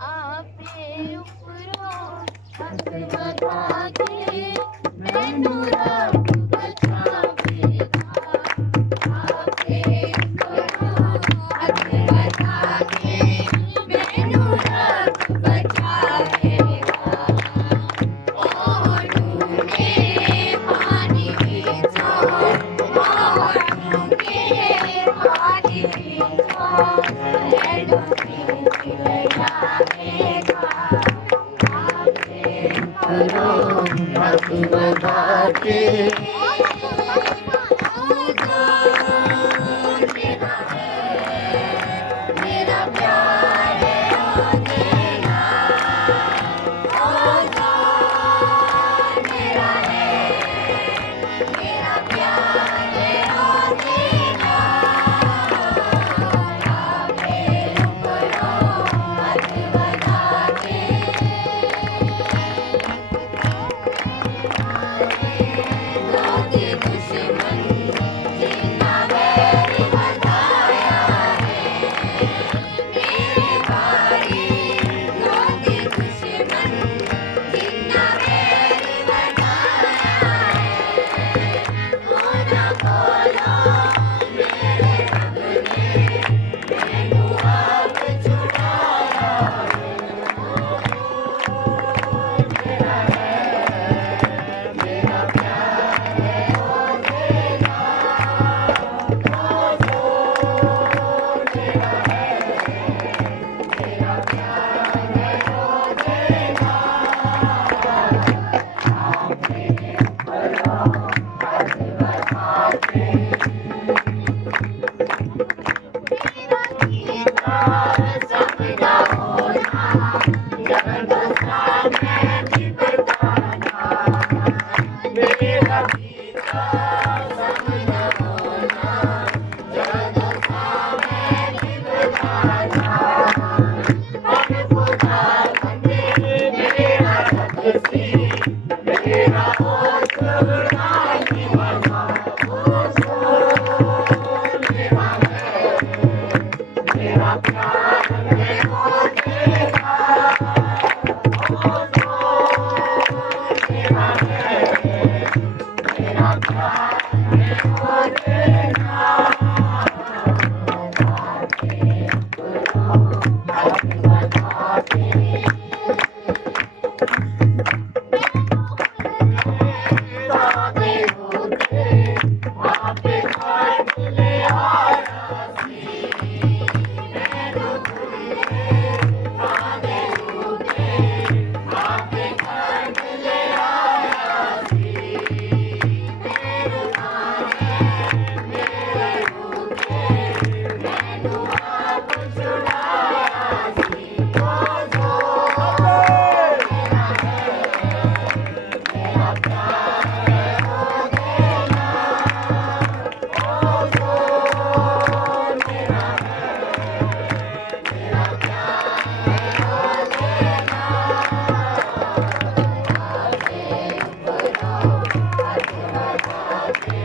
आपे उपरों हक बता के मैनू रब बचावेगा आपे उपरों हक बता के मैनू रब बचावेगा ओ डूंगे पानी विचों ओ डूंगे पानी विचों मैनू बता के मेरा प्यार हो देना मेरा मेरा प्यार हो देना आपे उपरों हाथ बता के रोके दुश्मन जिन्ना बैर बताया है मेरे भाई रोके दुश्मन जिन्ना बैर बताया है होना बोलो मेरे रब ने मैनू आप छुड़ाया मेरा प्यार हो देना मेरा प्यार हो देना आपे उपरों हाथ बता के मेरा गीता सबदा होना जब मैं भी बताना मेरा गीता सबदा होना जब मैं भी बताना मन खुदा बंदे मेरा रब सी मेरा होश उड़ा दीवाना मेरा प्यार हो देगा मेरा प्यार हो देगा आपे उपरों हाथ बता के ताबे होते आपे खत ले आया सी मैनू तुमने ताबे होते आपे खत ले आया सी मेरे नाने मेरे होते मैनू आप छुड़ाया सी मेरा प्यार हो देना मेरा प्यार हो देना आपे उपरों हाथ बता के